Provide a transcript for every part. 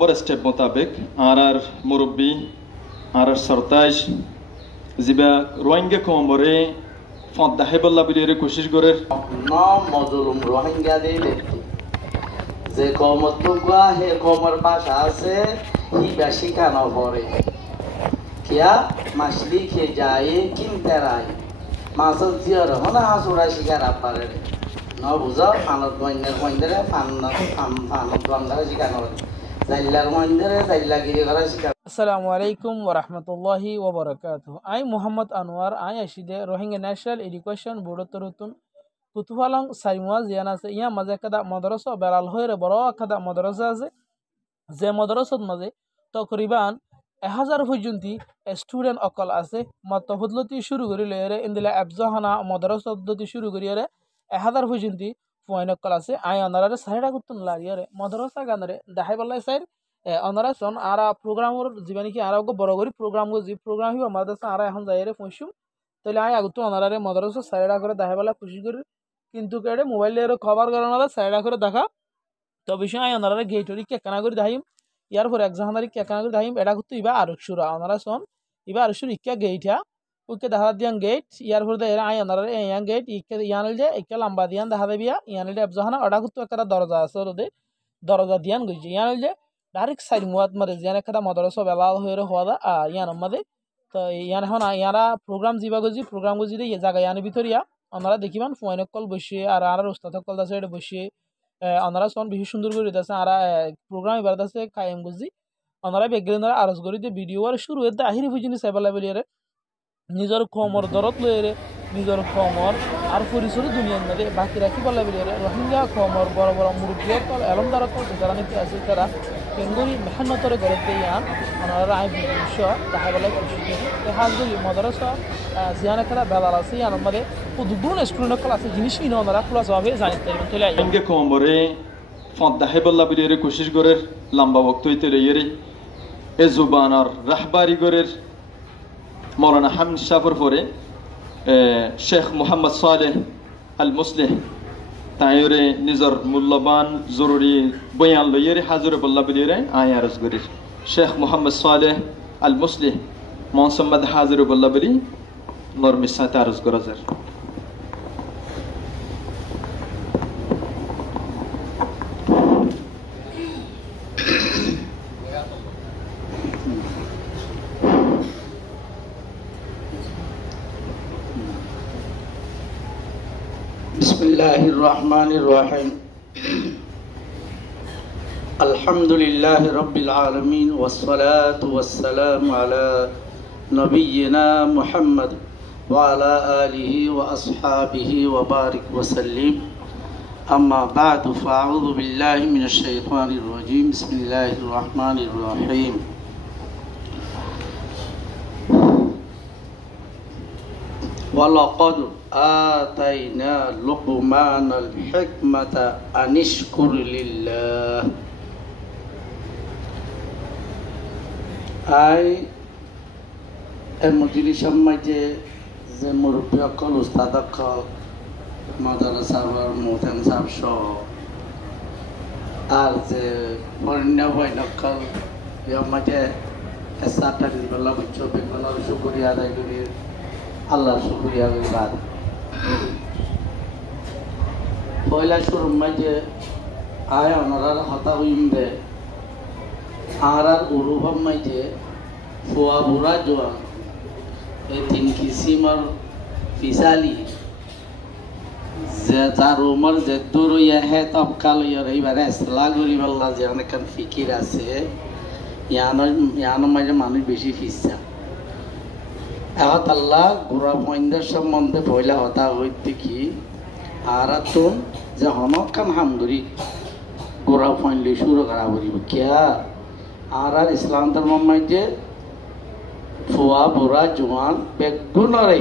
নম্বর step মোতাবেক আর মুরব্বী আর সরতাজ জিবা রোহিঙ্গা কমরে ফদ্দা হেবল্লা বিলিয়ে কোশিশ করে নাম মজলুম রোহিঙ্গা দিয়ে ব্যক্তি যে কমত গুয়া হে কমর ভাষা আছে হি বেশি কেন পড়ে কিয়া মাছলি খেয়ে যায় কিনতে রায় মাছের জিয়র হনা হাসুরা শিকার পারে ন বুঝো ফানত বন্যের বন্ধরে ফানত বন্ধরে শিকার জাইলার বন্ধরে জাইলা গিরি করা শিকার। আসসালামু আলাইকুম ওয়া রাহমাতুল্লাহি ওয়া বারাকাতুহু। আই মোহাম্মদ আনোয়ার আই আশিদে রোহিঙ্গা ন্যাশনাল এডুকেশন বোর্ড তরতুন কুতুফালং সাইমুয়া জিয়ান আছে ইয়া মাঝে কাদা মাদ্রাসা বেড়াল হয়ে বড় কাদা মাদ্রাসা আছে যে মাদ্রাসার মাঝে তকরিবান 1000 পর্যন্ত স্টুডেন্ট অকল আছে মাত্র হদলতি শুরু করি লয়েরে ইন্দিলা আফজাহানা মাদ্রাসা পদ্ধতি শুরু করিয়ারে 1000 পর্যন্ত পয়েন্ট অকল আছে আই অনারে সাইডা করতুন লারিয়ারে মাদ্রাসা গানরে দেখাই বলাই সাইড অনারা সন আর প্রোগ্রামর জীবনে কি আর বড় করি প্রোগ্রাম যে প্রোগ্রাম হিব মাদ্রাসা আর এখন যাইরে পয়সুম তাহলে আই আগত অনারে মাদ্রাসা সাইডা করে দেখাই বলা খুশি করি কিন্তু কেড়ে মোবাইলের খবর করানো সাইডা করে দেখা তো বিষয় আই অনারে গেটরি কেকানা করে দেখাইম ইয়ার পর একজাহানারি কেকানা করে দেখাইম এটা করতে ইবা আরক্ষুরা অনারা সন ইবা আরক্ষুর ইক্কা গেইটা ওকে দেখা দিয়ান গেট ইয়ার পর দেয় আই অনারে ইয়ান গেট ইকে ইয়ানল যে ইকে লম্বা দিয়ান দেখা দেবিয়া ইয়ানল একজাহানা ওটা করতে একটা দরজা আছে ওদের দরজা দিয়ান গইছে ইয়ানল যে ডাইরেক্ট সাইড মুয়াত মারে যেন একটা মাদ্রাসা বেলাল হয়ে হওয়া আর ইয়ান আমাদের তো ইয়ান এখন ইয়ারা প্রোগ্রাম যিবা গজি প্রোগ্রাম গজি দিয়ে জায়গা ইয়ানের ভিতরিয়া ওনারা দেখিবান ফোন কল বসিয়ে আর উস্তাদ কল আছে এটা বসিয়ে ওনারা সন বেশি সুন্দর করে দিতেছে আর প্রোগ্রাম এবার আছে কায়েম গজি ওনারা বেগেনারা আরজ করি যে ভিডিও আর শুরু হতে আহিরি পর্যন্ত সাইবালা বলিয়ারে নিজের কমর দরদ লইরে নিজের কমর আর পরিসরে দুনিয়ার মধ্যে বাকি রাখি বলা বলিয়ারে রোহিঙ্গা কমর বড় বড় মুরব্বী কল এলমদার কল যারা নাকি আছে তারা কেন্দ্রী মেহনতরে গড়ে দিয়ে আন ওনারা আই বিষয় দেখা বলে খুশি করি হাজগুলি মাদ্রাসা জিয়ানে খেলা বেলাল আছে ইয়ান আমাদের দুগুণ স্টুডেন্ট কল আছে জিনিসই না ওনারা খোলা যাবে জানিতে পারবেন চলে রোহিঙ্গা কমরে ফদ্দা হেবল্লা বিলিয়ে কোশিশ করে লম্বা বক্ত হইতে লইরে এ জুবানর রাহবারি গরের মৌলানা হামিদ সাফর পরে শেখ মোহাম্মদ সালেহ আল মুসলিহ তাইরে নিজের মূল্যবান জরুরি বয়ান লইরে হাজরে বল্লা বিলিয়ে আয় আরজ গরির শেখ মোহাম্মদ সালেহ আল মুসলিহ মনসম্মদ হাজরে বল্লা বিলি নরমিসাতে আরজ গরাজার। বিসমিল্লাহির রহমানির রহিম আলহামদুলিল্লাহি রাব্বিল আলামিন ওয়াস সালাতু ওয়াস সালামু আলা নবিয়িনা মুহাম্মদ ওয়া আলা আলিহি ওয়া আসহাবিহি ওয়া বারিক ওয়া সাল্লিম আম্মা বা'দু ফাআউযু বিল্লাহি মিনাশ শাইতানির রাজীম বিসমিল্লাহির রহমানির রহিম ওয়ালাকাদ আতাইনা লুকমানাল হিকমাতা আনিশকুর লিল্লাহ। আই মজুরি সমাজে যে মুরব্বী অকল উস্তাদ অকল মাদ্রাসার মোহতাম সাহেব সহ আর যে বর্ণ বৈন অকল মাঝে এসাটা নির্বলা বুঝছ বেগুনের শুকুরিয়া আদায় করি আল্লাহ শুকুরিয়া বাদ পয়লা শুরুর মাঝে আয় ওনার হতা হইম দে আর উরুভম মাঝে ফুয়া বুড়া জোয়ান এই 3 কিসিমর ফিসালি যে তার উমর যে দূর হে তবকাল এইবারে এসলা করি বললা যে অনেক ফিকির আছে ইয়ানোর মাঝে মানুষ বেশি ফিসা এহত আল্লাহ গোড়া পয়েন্টের সম্বন্ধে পয়লা হতা হইতে কি আর তুম যে হনকান হামগুড়ি গোড়া পয়েন্টলি শুরু করা করিব কিয়া আর ইসলাম ধর্ম মাঝে ফুয়া বুড়া জোয়ান বেগুনরে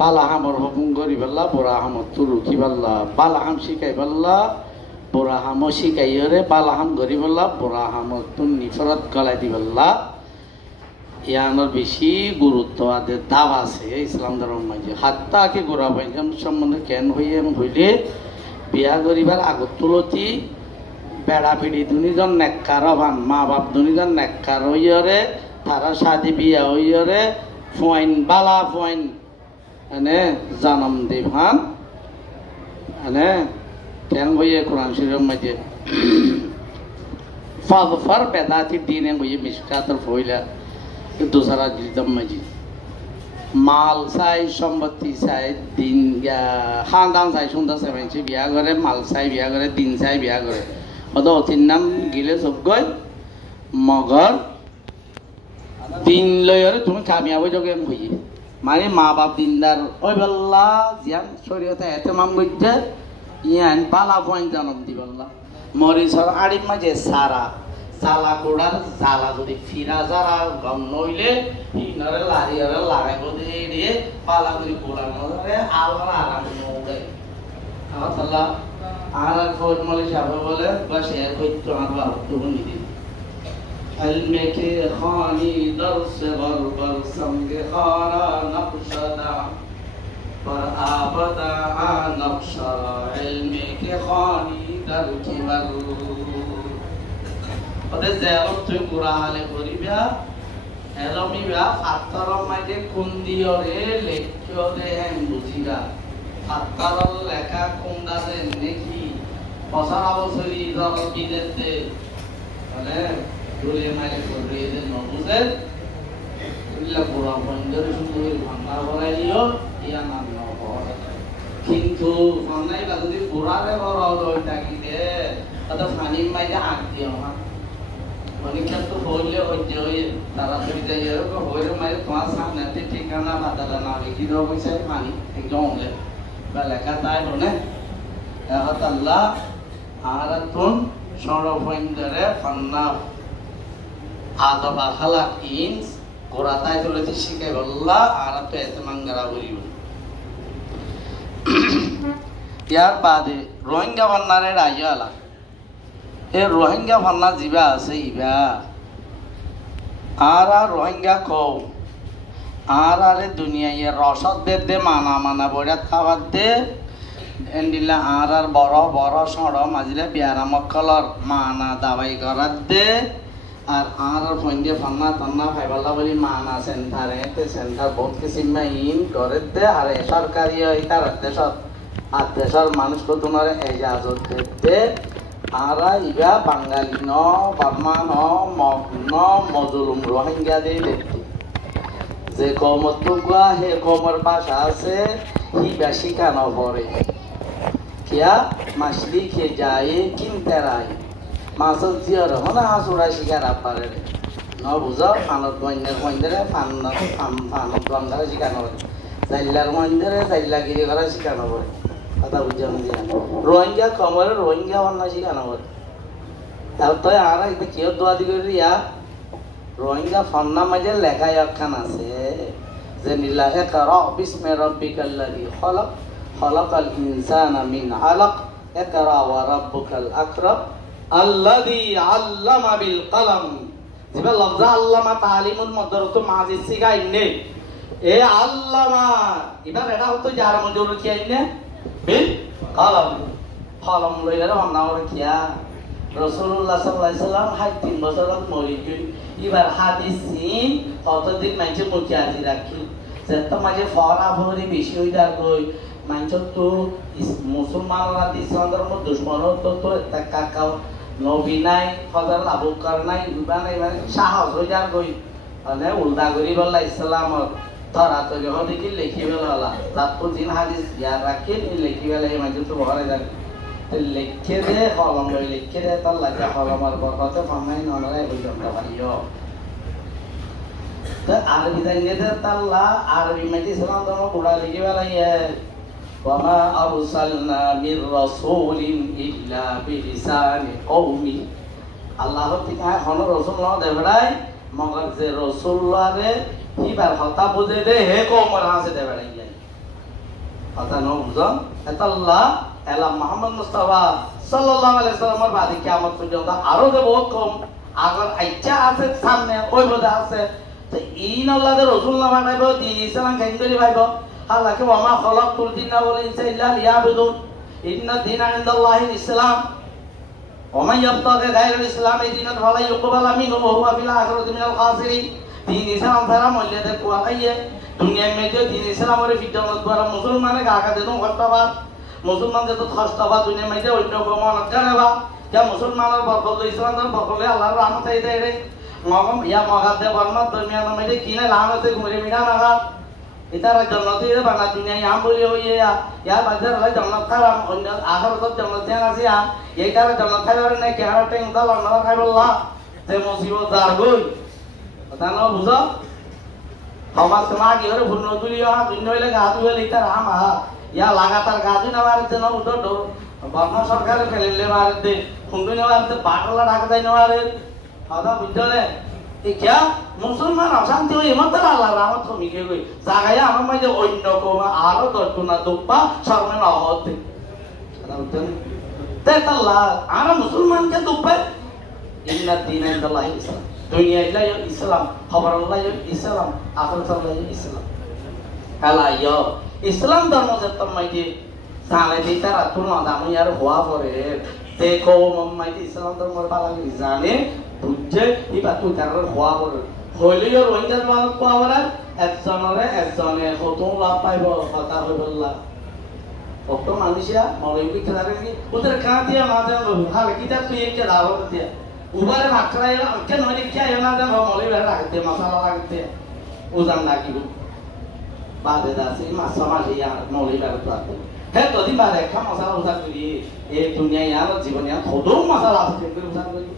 পালা হামর হুকুম করি পাল্লা বুড়া হামর তো রুখি পাল্লা পালা হাম শিখাই পাল্লা বুড়া হামও শিখাইরে পালা হাম করি পাল্লা বুড়া হামর তো নিফরত গলাই দি পাল্লা ইয়ানোর বেশি গুরুত্ব আদের দাব আছে ইসলাম ধর্ম মাঝে হাত্তাকে গোড়া পয়সাম সম্বন্ধে কেন হইলে বিয়া করিবার আগত তুলতি বেড়া পিড়ি দুনিজন নেককার হবান, মা বাপ দুনিজন নেককার হইয়রে, তারা শাদি বিয়া হইয়রে, ফুয়াইন বালা ফুয়াইন এনে জন্ম দিবান এনে কেন হইয়ে কোরআন শরীফের মাঝে ফাগফার বেদাতি দিনে হইয়ে মিশকাতর ফইলা দোসরা জিলদম মাঝে মাল চাই সম্পত্তি চাই দিন খানদান চাই সুন্দর চাই মানছে বিয়া করে, মাল চাই বিয়া করে, দিন চাই বিয়া করে, অত অতির নাম গিলে চব গয় মগর দিন লয়রে তুমি কামিয়াবি যোগে হইয়ে মানে মা বাপ দিনদার ওই বল্লা জিয়ান শরীয়তে এতে মাম গইতে ইয়ান পালা পয়েন্ট জন্ম দি বল্লা মরিসর আড়ির মাঝে সারা জালা কোড়ার জালা যদি ফিরা যারা গম নইলে ইনরে লারিয়ারে লাগাই বদে দিয়ে পালা করে কোড়ার মধ্যে আল্লাহ আরাম নউড়ে আল্লাহ আর ফোন মলে সাহেব বলে বা শেয়ার করতে আমার বাপ তুমি দিদি علم کے خانی در سے غربر سنگ خارا نقشدہ پر آبدہ نقشرہ علم کے خانی در کی بر ওদের যেরম তুই কুড়াহালে করিবা এরমই বা ফাত্তারম মাঝে কুন্দিয়রে লেখিয়রে হ্যাঁ বুঝিবা ফাত্তারল লেখা কুন্দাতে নেকি পসারা বছরই ধর বিদেতে মানে দূরে মাইলে করবে এদের নবুজের ইল্লা পুরা বন্ধের শুধু ভাঙা ভরাইলিও ইয়া নাম নবর কিন্তু ভাঙাই বা যদি পুরারে বড় হই থাকিতে অত ফানি মাইলে আগ দিও না পরীক্ষা তো হইলে হইতে হই তাড়াতাড়ি যাই এরকম হইলে মাইলে তোমার সামনেতে ঠিকানা বাদালা না লিখি দেওয়া হয়েছে পানি একদম হলে বা লেখা তাই বলে এখন আল্লাহ আর তুন সরফইন্দরে ফান্না আদব আখলাক ইনস কোরাতায় তুলেতে শিখাই বললা আর তো এত মাঙ্গারা বলিব ইয়ার বাদে রোহিঙ্গা বন্যারে রাজ্য আলা এই রোহিঙ্গা বন্যা যা আছে ইবা আর রোহিঙ্গা কও আর আরে দুনিয়ায় রসদ দে মানা মানা বইরা খাবার দে এন্ডিলা আর বড় বড় সড় মাঝিলে বিয়ারা মক্কলর মানা দাবাই করার দে আর ফন্ডে ফান্না টান্না ফাইবাল্লা বলি মানা সেন্টারে সেন্টার বহুত কিছু ইন করে দে আর সরকারি তার দেশত আর দেশের মানুষ তোমার এজাজত দে আর ইবা বাঙালি ন বার্মা ন মগ্ন মজলুম রোহিঙ্গা দিয়ে দেখতে যে কমত টুকুয়া হে কমর ভাষা আছে হিবা শিখানো পরে কিয়া মাছলি খেয়ে যায় কিনতে রায় মাছের জিয়র হনা হাঁসুরা শিকার পারে ন বুঝো ফানত মহিন্দারে ফানত গন্ধারে শিখানো পড়ে চাইলার মহিন্দারে চাইলাগিরি করা শিখানো পড়ে কথা বুঝে রোহিঙ্গা কমরে রোহিঙ্গা অন্যা শিখানো পড়ে তার তো আর একটা কেউ দোয়াদি করে ইয়া রোহিঙ্গা ফন্না মাঝে লেখায় একখান আছে যে নীলা ইকরা বিসমি রাব্বিকাল্লাযী খলাক খলাকাল ইনসানা মিন আলাক ইকরা ওয়া রাব্বুকাল আকরাম আল্লাযী আল্লামা বিল কলম জিবা লফজা আল্লামা তালিমুল মাদরাতু মাজি সিগাইনে এ আল্লামা এবার এটা হতো যার মজুর কিয়াইনে বিল কলম কলম লইলে আমরা কিয়া রাসূলুল্লাহ সাল্লাল্লাহু আলাইহি সাল্লাম 3 বছর মরি গই এবার হাদিস সিন কতদিন মাঝে মুখে আজি রাখি যেত মাঝে ফরা ফরি বেশি হই যার কই মানছ তো মুসলমানরা দিসন্দর মত দুশমন তো তো কাকাও নবী নাই ফজর আবু কর নাই বিবা নাই মানে সাহস হই যার কই মানে উল্টা করি বললা ইসলামত ধরা তো যখন দেখি লিখি বললা রাতপুর দিন হাদিস ইয়ার রাখি লিখি বলে এই মাঝে তো বহরে যার লিখে দে কলম লই লিখে দে তার লাগা কলমের বরকতে ফামাই নরে বুঝতে পারিও তো আরবি জানিয়ে দে তাল্লা আরবি মাঝে ইসলাম ধর্ম পুরা লিখি বলা ইয়ে ওয়ামা আরসালনা মির রাসূলিন ইল্লা বিলিসানি কওমি আল্লাহ থেকে হন রাসূল ন দেবড়াই মগর যে রাসূলরে কিবার হতা বুঝে দে হে কওমর হাসে দেবড়াই যাই কথা ন বুঝন এতাল্লাহ এলা মুহাম্মদ মুস্তাফা সাল্লাল্লাহু আলাইহি সাল্লামের বাদে কিয়ামত পর্যন্ত আরো যে বহুত কম আগর আইচা আছে সামনে ওই বোধ আছে তো ইন আল্লাহর রাসূল না বানাইবো দিন ইসলাম কেন করি ভাইবো আল্লাহকে ওয়ামা খলাকতুল জিন্না ওয়াল ইনসা ইল্লা লিয়াবুদুন ইন্না দীনা ইনদাল্লাহিল ইসলাম ومن يبتغي غير الإسلام دينا فلن يقبل منه وهو في الآخرة من الخاسرين دين ইসলাম ছাড়া মূল্যদের কোয়া খাইয়ে দুনিয়ার মধ্যে দিন ইসলামের ফিতনত দ্বারা মুসলমানে গাকা দেন কষ্টবাদ মুসলমান যত কষ্টবাদ দুনিয়ার মধ্যে অন্য গমনত জানেবা যা মুসলমানের বরকত ইসলামের বরকতে আল্লাহর রহমত আই দেয় রে মগম ইয়া মগাদে বর্মত দুনিয়ার মধ্যে কিনে লামতে ঘুরে মিনা নাগা ইতারা জন্নতি রে বানা দুনিয়া ইয়াম বলি হইয়া ইয়া বাজার হয় জন্নত খারাম অন্য আখরাত জন্নত দেন আছে এইটার জন্নত খাইবার নাই কেহার টেং দল না খাইবল্লাহ যে মুসিবত দার গই কথা না বুঝো সমাজ সমাজ কি হরে ভুন্ন তুলিও হা দুন্য হইলে গাদু হইলে ইতার আমা ইয়া লাগাতার গাদু না মারতে না উঠো ডো বর্ণ সরকারে ফেলিলে মারতে খুঙ্গি না মারতে বাটলা ঢাকা দেয় না মারে কথা বুঝলে এই কিয়া মুসলমান অশান্তি হই এমত আল্লাহর রহমত কমি গই জাগায় আমার মাঝে অন্য কোন আরো দর্শনা দুপা শর্মে না হতে কথা বুঝছেন তেতাল্লাহ আর মুসলমানকে দুপে ইন্না দীন ইনদাল্লাহি ইসলাম দুনিয়া ইল্লাহি ইসলাম খবরুল্লাহি ইসলাম আখিরাতুল্লাহি ইসলাম আলা ইয়া ইসলাম ধর্ম যেতম মাইতে জানে দিতারা তুলনা দামু আর হওয়া পরে তে কো মাইতে ইসলাম ধর্মের বালাগি জানে বুঝছে ইবা তুই তার হওয়া পরে হইলিও রোহিঙ্গার মানুষ পাওয়ার একজনে কত লাভ পাইব কথা হইবল্লা কত মানুষিয়া মৌলবী খেলারে কি ওদের কাঁ দিয়া না জানো ভালো কিতাব তুই একটা দাওয়াত দিয়া উবারে মাত্রায় কেন মানে কি আয় না জানো মৌলবী রাখতে মশলা রাখতে ওজান নাকি বাদে দাসি মাসমা লিয়া মৌলবী রাখতে হে তো দিন বাদে খা মশলা ওজান করি এই দুনিয়া ইয়ার জীবন ইয়া কত মশলা আছে কিন্তু ওজান করি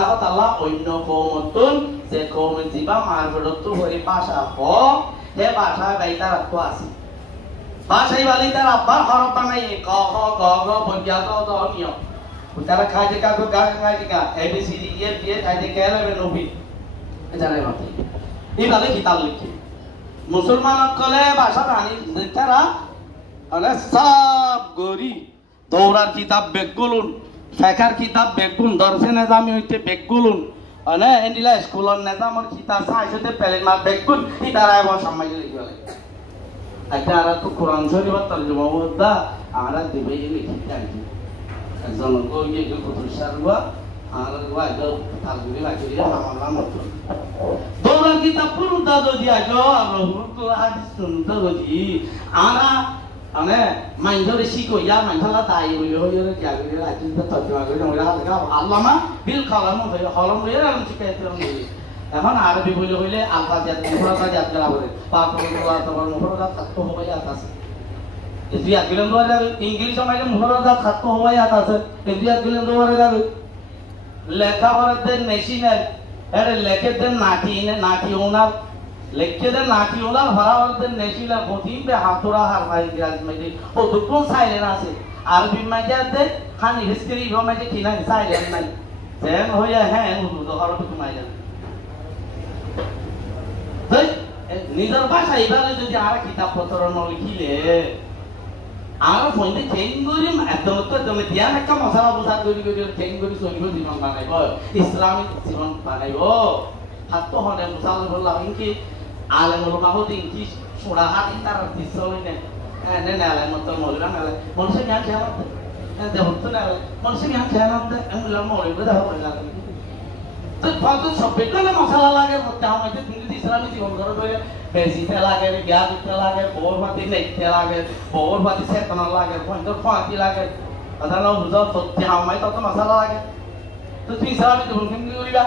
এখন আল্লাহ অন্য কৌমতুন যে কৌমে জিবা মার ফেরত হরি ভাষা হ হে ভাষা বাইতা রাখতো আছে ভাষাই বালি তার আব্বার হরফ বানাই ক খ গ ঘ বজ্ঞা ত দ নিয় তারা খাইতে কাকু গা খাইতে কা A B C D A B A খাইতে কে লে নবী জানে মত এই বালে কিতাব লিখি মুসলমান কলে ভাষা জানি তারা আরে সব গরি দৌড়ার কিতাব বেগুলুন ফেকার কিতাব বেগুন দর্শে নেজামি হইতে বেগুলুন মানে এন্ডিলা স্কুলর নেজামর কিতাব সাইজতে পেলেন মা বেগুন ইতারা এবং সম্মাই লিখি বলে আচ্ছা আর তো কোরআন শরীফ তরজমা বলতা আমরা দিবে লিখি জানি একজন গিয়ে প্রতিষ্ঠারবা আর ওয়া তো তালগুলি লাগি আমরা মত দৌড়ার কিতাব পুরো দাদো দিয়া গো আমরা হুকু হাদিস শুনতে গজি আমরা মানে মাইন্ডরে শিখো ইয়া মাইন্ডলা তাই বলে হইরে জাগরে আছে তো তর্জমা করে আমরা লাগা আল্লামা বিল খালাম হইরে হলম হইরে আমি শিখাইতে আমি এখন আরবি বলে হইলে আলফা জাত মুফরাদা জাত করা বলে পাক মুফরাদা তোমার মুফরাদা থাকতো হয়ে আছে ইন্ডিয়া গিলেন দোয়ারে ইংলিশ মাইলে মুফরাদা থাকতো হয়ে আছে ইন্ডিয়া গিলেন দোয়ারে যাবে লেখা পড়তে নেশিনাল এর লেখে দেন নাটি ওনার লেখে দেন নাটি ওনার ভরাওয়ারদের নেশিলা গতিবে হাতুরা হার ভাই গ্রাজ মেদি ও দুটো সাইলেন আছে আরবি মাইজাতে খান হিস্ট্রি মাইজে কিনা সাইলেন নাই দেন হইয়া হ্যাঁ উর্দু হরফ মাইজা তাই নিজের ভাষা এবারে যদি আর কিতাব পত্র লিখিলে আর ফোনে চেঙ্গুরি একদম তো তুমি ধ্যান একটা মশলা বুঝা করি চেঙ্গুরি সৈন্য জীবন বানাইব ইসলামিক জীবন বানাইব হাত হনে মুসাল বললাম কি আলেম উলামা দিন কি সুরা হাত তার দিছ হইনে নে নে আলেম তো মৌলনা নে মনসে জ্ঞান খেয়াল দে হতো না মনসে জ্ঞান খেয়াল দে আমরা মৌলবি দা হইলা তো ফালতু সব বেকলে মশলা লাগে মতে আমাদের কিন্তু ইসলামিক জীবন করে বলে বেশিতে লাগে বিয়া দিতে লাগে বউরবাতি নেইতে লাগে বউরবাতি সেতনা লাগে পয়ন্তর ফাঁতি লাগে কথা না বুঝো সত্যি আমায় তত মশলা লাগে তো তুই ইসলামিক জীবন কেমনি করিবা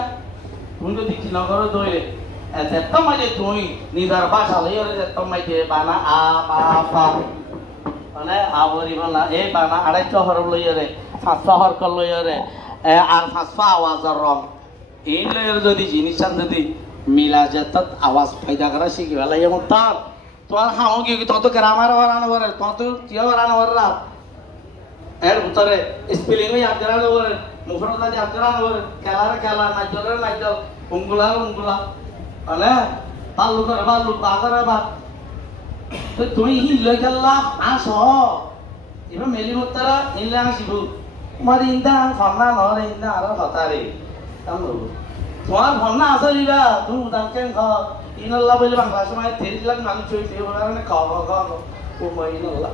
তুমি তো দেখছি নগর দইলে এত মাঝে তুই নিজের ভাষা লইয়ে এত মাঝে বানা আ বা ফা মানে আবরি বানা এই বানা আড়াইশো হরফ লইয়ে রে 500 হরফ লইয়ে রে আর 500 আওয়াজের রং এই লইয়ে যদি জিনিসটা যদি মিলা যেত আওয়াজ ফায়দা করা শিখি বেলা যেমন তার তোমার হাও কি তত গ্রামার হরানো করে তত কি হরানো হরা এর ভিতরে স্পেলিং ইয়াদ করানো করে মুফরদা ইয়াদ করানো করে খেলা নাচলে নাচ উঙ্গুলা মানে বাল্লু করে বাল্লু বাজারে বা তো তুমি হি লই গেলা আস এবার মেলি মতারা নিলে আসিব তোমার ইন্দা ফন্না নরে ইন্দা আর হতারে কামলো তোমার ফন্না আসলিবা তুমি উদান কেন খ ইনল্লাহ বলে বাংলা সময় 30 লাখ মানুষ হইছে ওরা খ ও মই ইনল্লাহ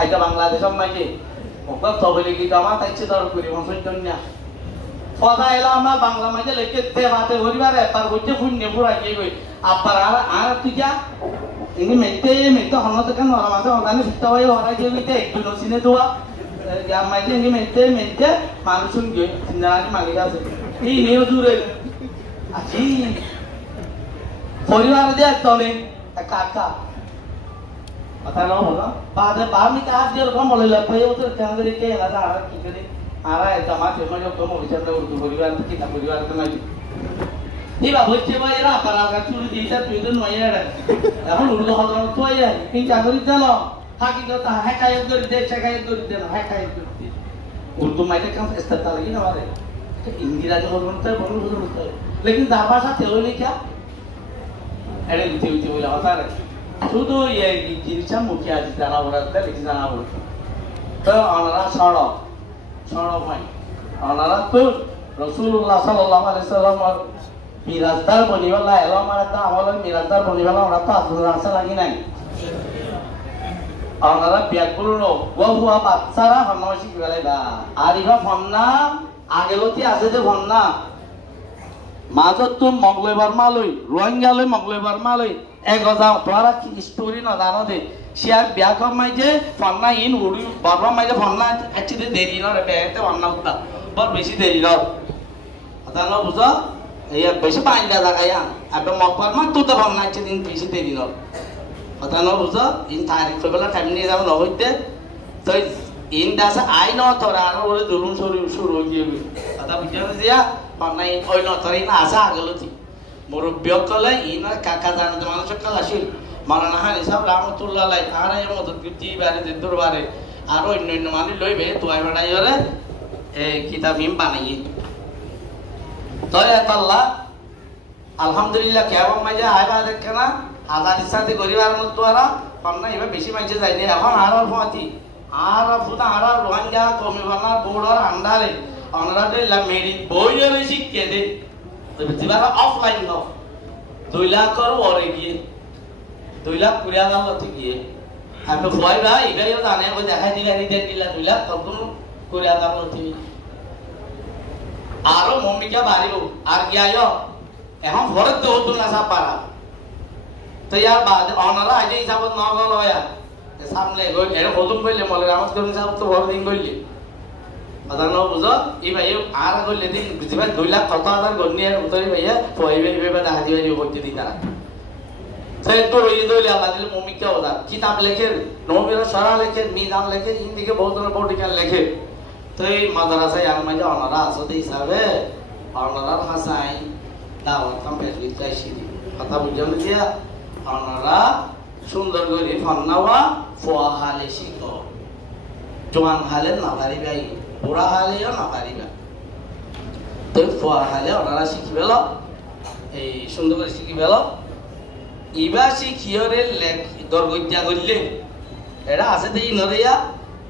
আইটা বাংলাদেশ মাইকে ওপর তবলি কি কামা তাইছে দর করি মসজিদ না কথা এলা আমরা বাংলা মাঝে লেখে দেবাতে পরিবারে তার হইতে পুণ্য পুরা গিয়ে গই আপার আর তুই যা ini mete hono tekan orang masa orang ni kita wajib orang je mete itu sini dua yang macam ini mete manusun je sendiri malah sih ini udah aji পরিবার dia tole kakak kata lo bola pada pahami tak dia orang boleh lepas itu jangan dari ke ada arah kiri arah itu macam macam kamu bisa tahu itu পরিবার kita পরিবার itu lagi Iba bocce boy ra para ka churi dita tuidun mayara এখন উর্দু হদর তো আয়া কি চাকরি দেন হাকিকত হাকায় করে দে চাকায় করে দে হাকায় করে দে উর্দু মাইতে কাম ইস্তাতা লাগি না মারে ইংরেজি বলবো তো বলবো लेकिन दाबा सा तेलो नहीं क्या अरे उठी उठी बोला होता है শুধু এই জিনিসটা মুখে আছে জানা বলতে লিখে জানা বলতে তো ওনারা সড়ক ভাই ওনারা তো রাসূলুল্লাহ সাল্লাল্লাহু আলাইহি সাল্লাম মিরাজদার বনিওয়ালা এলো আমার একটা আমলের মিরাজদার বনিওয়ালা ওরা তো আসা লাগি নাই ওনারা বিয়া করলো ওহুয়া বাচ্চারা হনমাসি কি বেলাইবা আর ইবা ফন্না আগেলতি আছে যে ফন্না মাজত তো মঙ্গলবার মালই রোহিঙ্গালই মঙ্গলবার মালই এক হাজার তোরা কি স্টোরি না জানো দে শিয়ার বিয়া কমাই যে ফন্না ইন উড়ি বাবা মাই যে ফন্না একচুয়ালি দেরি না রে বেতে ফন্না উঠতা বড় বেশি দেরি না আদানো বুঝো এই বেশি পাইন্দা জায়গা আবে মকবার মা তো তো ফন্না একচুয়ালি বেশি দেরি না আদানো বুঝো ইন তারিখ কইবলা টাইম নিয়ে যাব না হইতে তো ইন দাস আই ন তোরা আর ওরে দুরুম শুরু হই গিয়ে আদা বুঝানো দিয়া ফন্না ইন ওই ন তোরা ইন আসা আগলতি মুরব্বিয় কলে ইন কাকা জানাতে মানুষ কাল আসিল মাওলানা হানি সাহেব রহমাতুল্লাহ আলাইহি তারা এর মত গিটি বারে দরবারে আর অন্য মানুষ লইবে তোয়াই বাড়াই ওরে এই কিতাব হিম বানাই তয় আল্লাহ আলহামদুলিল্লাহ কেমন মাইজা আইবা দেখনা হাজার ইসাতে গরিবার মত ওরা পান্না এবার বেশি মাইজা যায়নি এখন আর ফতি আর ফুটা আর রোহিঙ্গা কমি বানা বোর্ডর আন্ডারে অনরাতে লা মেরি বইরে শিখকে দে দিবারা অফলাইন ন 2 লাখ কর ওরে গিয়ে 2 লাখ কুড়িয়া গেল গিয়ে আমি ভয় ভাই এবারেও জানে ওই দেখাই দিবে রিজেন দিলা 2 লাখ কখন কুড়িয়া গেল তুমি আরো মমিকা বাড়িও আর গিয়ায় এখন ঘরে তো হতো না সব পারা তো ইয়ার বাদ অনারা আজ হিসাবত ন গল হয় সামনে গই এর হদম কইলে মলে রামত করিম সাহেব তো বড় দিন কইলে আদানো বুঝো এই ভাই আর কইলে দিন বুঝিবা 2 লাখ কত হাজার গন্নি এর উতরি ভাইয়া পয়বে এবে না হাজি ভাই হইতে দিন না সে তো রই দইলে আল্লাহ দিল মমিকা ওদা কিতাব লেখে নবীরা সারা লেখে মিজান লেখে ইন্দিকে বহুত পলিটিক্যাল লেখে তো এই মাদ্রাসায় আর মাঝে অনারা আসতে হিসাবে অনারার হাসাই দাওয়াত কমপ্লিট করতেছি কথা বুঝানো দিয়া অনারা সুন্দর করে ফন্নাওয়া ফোয়া হালে শিখো জোয়ান হালে না পারিবাই বুড়া হালেও না পারিবা তো ফোয়া হালে অনারা শিখিবেল এই সুন্দর করে শিখিবেল ইবা শিখিয়রে লেখ দরগজ্জা করলে এটা আছে তো ইনরিয়া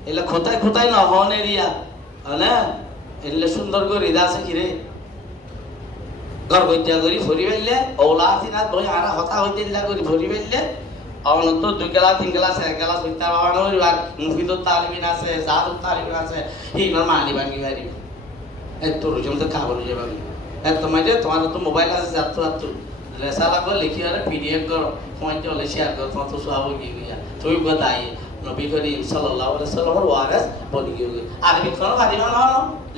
এলা খোতায় খোতায় না হন এরিয়া মানে এলে সুন্দর করে আছে কিরে গর্বজ্জা করি ভরি ফেললে ওলা আছিনা বই আর হতা হইতে ইল্লা করি ভরি ফেললে অনন্ত 2 ক্লাস 3 ক্লাস 1 ক্লাস হইতা বাবানো আর মুফিদুত তালিবিন আছে জাদুত তালিবিন আছে এই না মানি বাকি গাড়ি এত রুজম তো খাবো যে বাকি এত মাঝে তোমার তো মোবাইল আছে যাত্রা রেসালা করে লিখি আর পিডিএফ করো ফোন চলে শেয়ার করো তোমার তো সব গিয়া তুই বাতাই নবী করিম সাল্লাল্লাহু আলাইহি ওয়াসাল্লামের ওয়ারাস বলি গিয়ে আরবি কোন ভারি না না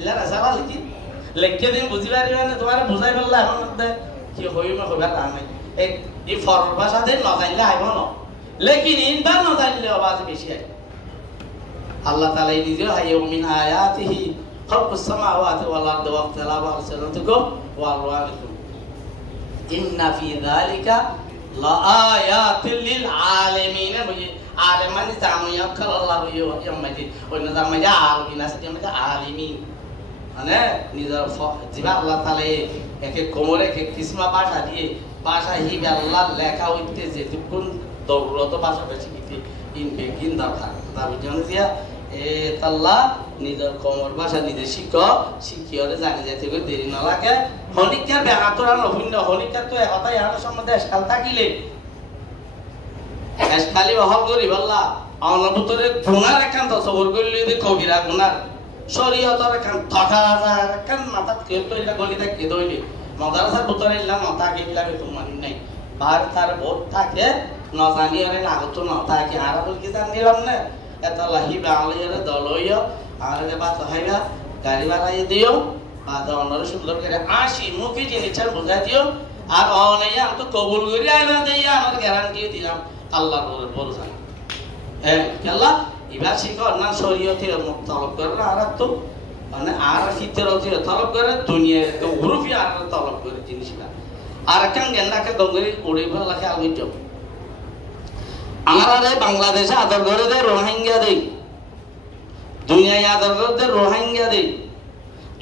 ইলা রেসালা লিখি লিখে দিন বুঝি পারিবে না তোমার বুঝাই বললা এখন মধ্যে কি হইবে হইবা তা নাই এই ফরল ভাষা দেন না জানলে আইব না লেকিন ইনবান না জানলে আওয়াজ বেশি আই আল্লাহ তাআলা নিজে হাইয়ু মিন আয়াতিহি খালকুস সামাওয়াতি ওয়াল আরদি ওয়া ইখতিলাফু আলসিনাতিকুম ওয়া আলওয়ানিকুম ইন্না ফি যালিকা লাআয়াতিল লিল আলামিন বুঝি আলেমান জানো ইয়া খাল্লাহ ইয়া ইয়ামাজি ওই না জামাজা আলমিন আছে জামাজা আলিমিন মানে নিজের জিবা আল্লাহ তাআলা একে কোমরে কে কিসমা ভাষা দিয়ে ভাষা হিবে আল্লাহ লেখা হইতে যেটুকুন দৌলত ভাষা বেশি কি ইন বেগিন দরকার তার জন্য দিয়া এ আল্লাহ নিজের কোমর ভাষা নিজে শিখিয়রে জানি যাইতে করে দেরি না লাগে হনিকার বেহাতরা নভিন্ন হনিকার তো হতাই আর সম্বন্ধে এসকাল থাকিলে এসকালি বহল করি বললা অনবুতরে গুনার একখান তসবর করলে যে কবিরা গুনার শরীয়তর একখান ঠকা হাজার একখান মাথাত কেউ তো এটা গলি থাকে দইলে মাদ্রাসার ভিতরে ইল্লা মাথা গেলা তোমার নাই বার তার বোধ থাকে নজানি আরে লাগতো না থাকে আর বল কি জান নিলাম না এত লাহিবা আলাইরে দলইয় আর রে বাত হাইবা গাড়ি ভাড়াই দিও বা দনরে সুন্দর করে আসি মুখে জিনিসটা বুঝাই দিও আর অনেয়া আমি তো কবুল করি আইনা দেইয়া আমার গ্যারান্টি দিলাম আল্লাহর উপরে ভরসা হ্যাঁ আল্লাহ ইবা শিখর না শরীয়তে তলব করে আর তো মানে আর ফিতরতে তলব করে দুনিয়ার তো হুরুফি আর তলব করে জিনিসটা আর কান গেন্নাকে দঙ্গরি ওড়ে ভালো লাগে আলবিট আমারে বাংলাদেশে আদর করে দে রোহিঙ্গা দেই দুনিয়ায় আদর করে দে রোহিঙ্গা দেই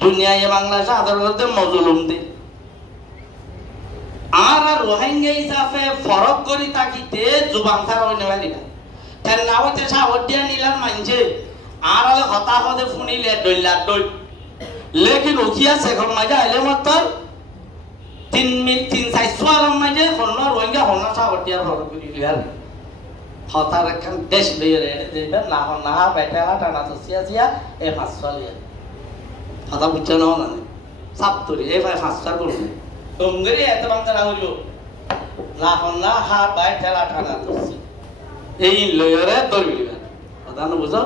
দুনিয়ায় বাংলাদেশে আদর করে দে মজলুম দেই আর রোহিঙ্গা হিসাবে ফরক করি তাকিতে জুবান থারা হইনে পারি না তার নাওতে সাবডিয়া নিলাম মানছে আর আলে হতা হদে ফুনিলে দইলা দই লেকিন ওখিয়া সেখন মাঝে আইলে মত 3 সোয়ালাম মাঝে হন্ন রোহিঙ্গা হন্ন সাবডিয়ার ফরক করি লিয়ার হতা রাখান দেশ লইয়ে রে দেবে না হন্না বাইটা টানা তো সিয়া এ ফাসলিয়া হতা বুঝছ না না সাবতুরি এ ফাসটা করব তোমগরি এত বাংলা হইলো না হন্না হাত বাইটা টানা তো এই লয়রে দরবিবা কথা না বুঝো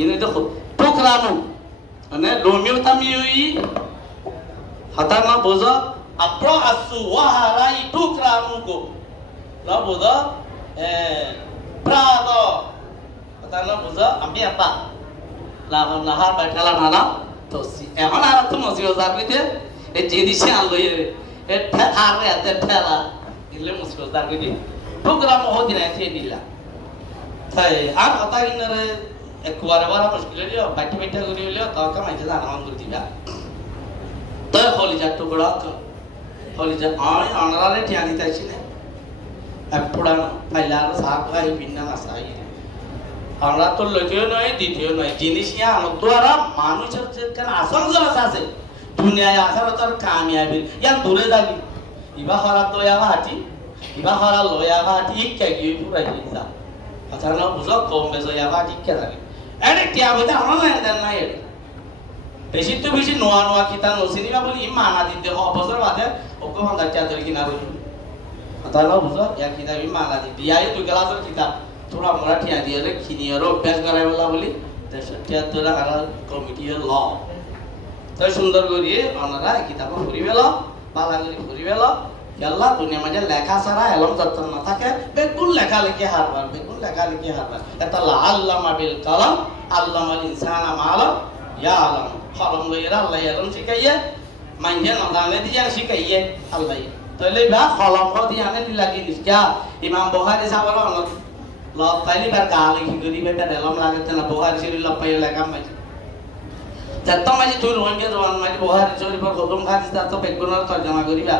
ইনে দেখো টুকরানো মানে রোমিও তামিউই হতা না বুঝো আপ্রো আসু ওয়াহারাই টুকরানো গো না বুঝো Bravo. Kata lo buzo ambi apa? Lahon lahar baikala nana tosi. Ehon ara tu mosi ozar bide. Jenisnya allo ye. Thar re ate thela. Ile mosi ozar bide. Program ho dina the dilla. Thai ar kata inare ekbar bara mushkil liyo baiti baita guri liyo ta ka mai jana amang guri diba. To holi jatto bada ka. Holi jat ai anara re tiani taisi ne. এপড়ানো ফাইলার সাপ ভাই বিন্না আসাই আমরা তো লইতেও নয় দ্বিতীয় নয় জিনিস ইয়া দ্বারা মানুষের যে কেন আসল জরস আছে দুনিয়ায় আসার তোর কামিয়াবি ইয়ান দূরে যাবি ইবা হরা দয়া হাটি ইবা হরা লয়া হাটি কে গিয়ে পুরাই দিছা আচ্ছা না বুঝো কম বেজো ইয়া হাটি কে যাবি এনে টিয়া বইতে আমরা না দেন নাই বেশি তো বেশি নোয়া নোয়া কিতা নসিনিবা বলি মানা দিতে অবসর বাদে ওকে হন্দা টিয়া ধরে কিনা রইল Atau buzo ya kita ini malah dia itu kelas kita थोड़ा मराठी आदि है खिनियरो अभ्यास कराय वाला बोली तर 77 आरा कमिटी ল তো সুন্দর করিয়ে আপনারা কিতাব পড়িবেল পালাগরি পড়িবেল আল্লাহ দুনিয়া মাঝে লেখা ছাড়া এলম যত্ন না থাকে বেগুন লেখা লিখে হারবার এটা আল্লামা বিল কালাম আল্লামাল ইনসানা মালা ইয়ালাম কলম লইরা আল্লাহ এলম শিখাইয়ে মাইনে না জানে দিয়া শিখাইয়ে আল্লাহ তাহলে বা কলম দিয়ে আনে লাগি নিকা ইমাম বুখারী সাহাবা ল তাইলি বার গালি গরি বেটা এলম লাগতে না বুখারী শরীফ লপাই লেখা মাঝে যত মাঝে তুই রোহিঙ্গা জওয়ান মাঝে বুখারী শরীফের খতম হাদিস তা তো বেগুনের তরজমা করিবা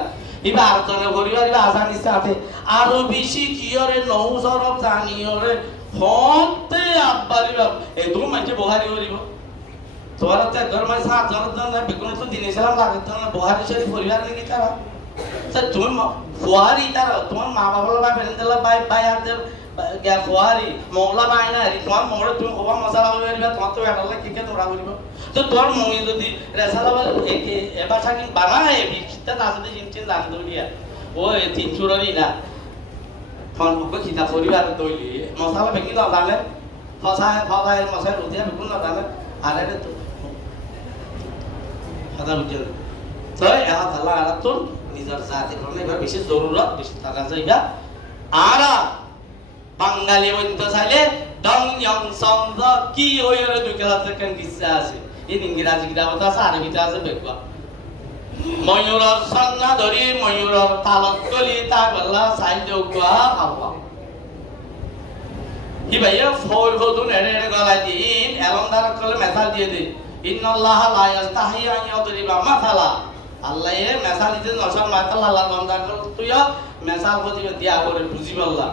ইবা আলোচনা করিবা ইবা আসান ইস্তাতে আরো বেশি কিয়রে নৌ সরব জানিয়রে হতে আব্বারি বাপ এদু মাঝে বুখারী করিব তোরা তো ধর্ম সাথ জন বেগুন তো দিন ইসলাম লাগত না বুখারী শরীফ পরিবার নাকি তারা তা তুমি বুখারী তারা তোমার মা বাবা বা বেরেন্দালা বাই আর গে বুখারী মোগলা বাইনা রি তোমার মোরে তুমি ওবা মশলা করিবা তোমার তো এটালা কি কে তোরা করিব তো তোর মমি যদি রেসালা একে এবার সাকিন বানায় বিচিতা তাসতে জিনচিন জান দলিয়া ও তিন চুরনি না ফোন বুক কিতা পরিবার দইলি মশলা বেকি না জানে ফসায় মশলা উঠিয়া বেকুন না জানে আরে তো কথা বুঝছেন তো এরা তালা আর তো নিজের জাতির মানে এবার বেশি জরুরত বেশি টাকা যাইবা আর বাঙালি বলতে চাইলে ডং ইয়ং সং কি হয়ে দুই ক্লাসের কেন কিসা আছে এই ইংরেজি কিতাবত আছে আরবিতে আছে বেকুয়া ময়ূরের সন্না ধরি ময়ূরের তালক কলি তা গলা সাইড গোয়া হাওয়া কি ভাইয়া ফোর হদুন এরে গলা দিন এলম দ্বারা কলে মেসাল দিয়ে দে ইন্নাল্লাহ লা ইস্তাহি আন ইয়াদরিবা মাসালা আল্লাহ এ মেসাল দিতে নসল মাতাল আল্লাহ বান্দা তুই মেসাল হদি দিয়া করে বুঝিবাল্লাহ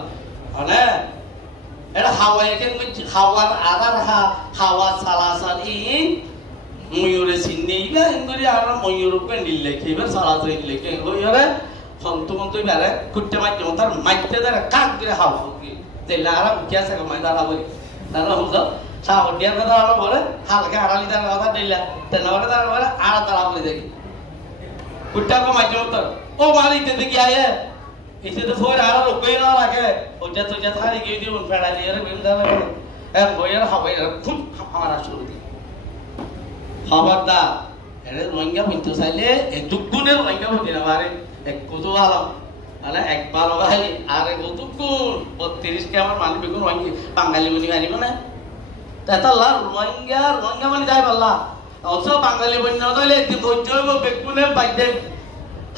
মানে এটা হাওয়া একেন হাওয়ার আদার হাওয়া সালাসাল ইন ময়ূরে সিন্নিবা ইনগরি আর ময়ূরকে নিলেখে এবার সালাসাল নিলেখে হইরে সন্তমন্তই বারে কুট্টে মাইতে তার মাইতে দারা কাক গরে হাওয়া কি তেলা আর কিয়া সাকা মাইদা বলি তারা বুঝো সাহটিয়ার কথা আলো বলে হালকা হারালি তার কথা দিলা তেনারে তার বলে আর তারা বলে দেখি কুট্টা কো মাইতে উত্তর ও মালিক তে দেখি আয়ে এসে তো ফোর আর রুকই না রাখে ওটা তো যা থারি গই দিউন ফেড়া দিয়ে রে বিন্দা লাগে এ বইয়ের হাওয়াই খুব আমারা শুরু দি খবরদার এর রোহিঙ্গা বিন্তু চাইলে এটুকুনের রোহিঙ্গা বলি না পারে এক কুতু আলম আলে একবার ভাই আর কতক্ষণ 32 কে আমার মালিক বেগুন রোহিঙ্গা বাঙালি বনি মারিব না তাতা লা রোহিঙ্গা মানে যাই বললা অথচ বাঙালি বনি না তাইলে একদিন ধৈর্য হইব বেগুনে বাইদে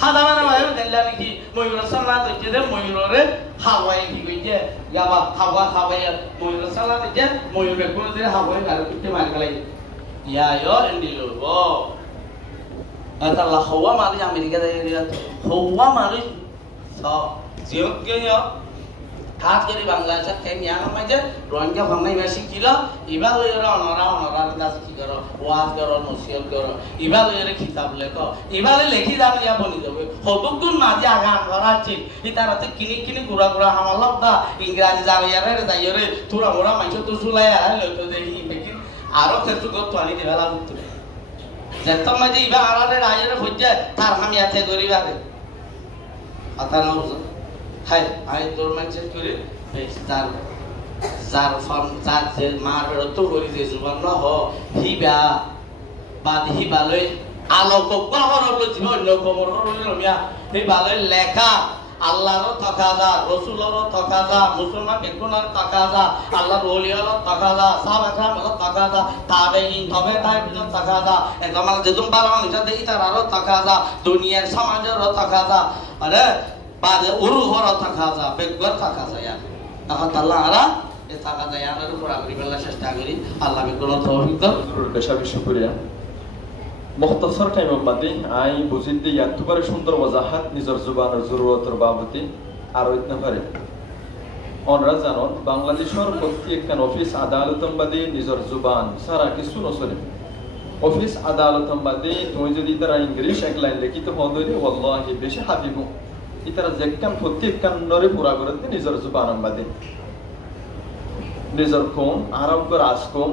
হাদা মানে ভাই দেলা নাকি ময়ূর সালা দইতে দে ময়ূরে হাওয়াই কি কইছে ইয়াবা হাওয়াই ময়ূর সালা দইতে ময়ূর বেগুন দে হাওয়াই গাল কুটে মার গলাই ইয়া ইয়ো এন্ডিলো ও তাতা লা হাওয়া মারি আমেরিকা দে হাওয়া মারি জিওকে요 কাজরি বাংলাদেশ কেনিয়া মাঝে রোহিঙ্গা ভাঙনাই বেশি কিলো ইবা লইরা অনরা দাস কি করো ওয়াজ করো নসিহত করো ইবা লইরা কিতাব লেখো ইবা লেখি দাম ইয়া বনি যাবে হতগুন মাঝে আগান করাছে ইতারাতে কিনি গুড়া হামাল দা ইংরেজি যাবে যাইরে তুরা মোরা মাইছো তো সুলাই আর লইতো দেখি দেখি আরো কিছু গত আনি দেলা বুঝতো যেত মাঝে ইবা আরারে রাইরে হইছে তার আমি আছে গরিবারে আতা না বুঝো হাই আই তোর মানছে করে তার যার ফর্ম যার যে মার বেরোতো করি যে জুবান না হ হিবা বাদ হিবালয় আলোক গহর বুঝি অন্য কমর রমিয়া হিবালয় লেখা আল্লাহর তাকাজা রাসূলের তাকাজা মুসলমান বেগুনার তাকাজা আল্লাহর ওলিয়ার তাকাজা সাহাবাগণের তাকাজা তাবেঈন তবে তাবেঈন তাকাজা একদম যেদম বারমান এটা দেই তার আরো তাকাজা দুনিয়ার সমাজের তাকাজা আরে বাদে উরুহর তাকাজা বেগুর তাকাজা ইয়া আল্লাহ আরা এ তাকাজা ইয়ার উপর আগরি বেলা চেষ্টা করি আল্লাহ বেগুন তৌফিক দাও বেশা শুকরিয়া মুখতাসর টাইম বাদে আই বুঝিতে এতবারে সুন্দর ওয়াজাহাত নিজের জুবানের জরুরতের বাবতে আর ইতনা পারে অনরা জানন বাংলাদেশের প্রত্যেকখান অফিস আদালতম বাদে নিজের জুবান সারা কিছু নচলে অফিস আদালতম বাদে তুমি যদি তারা ইংলিশ এক লাইন লিখিত হদরে ওয়াল্লাহি বেশি হাবিবু ইতারা যেকাম প্রত্যেকখান নরে পুরা করতে নিজের জুবান বাদে নিজের কোম আরব রাজ কোম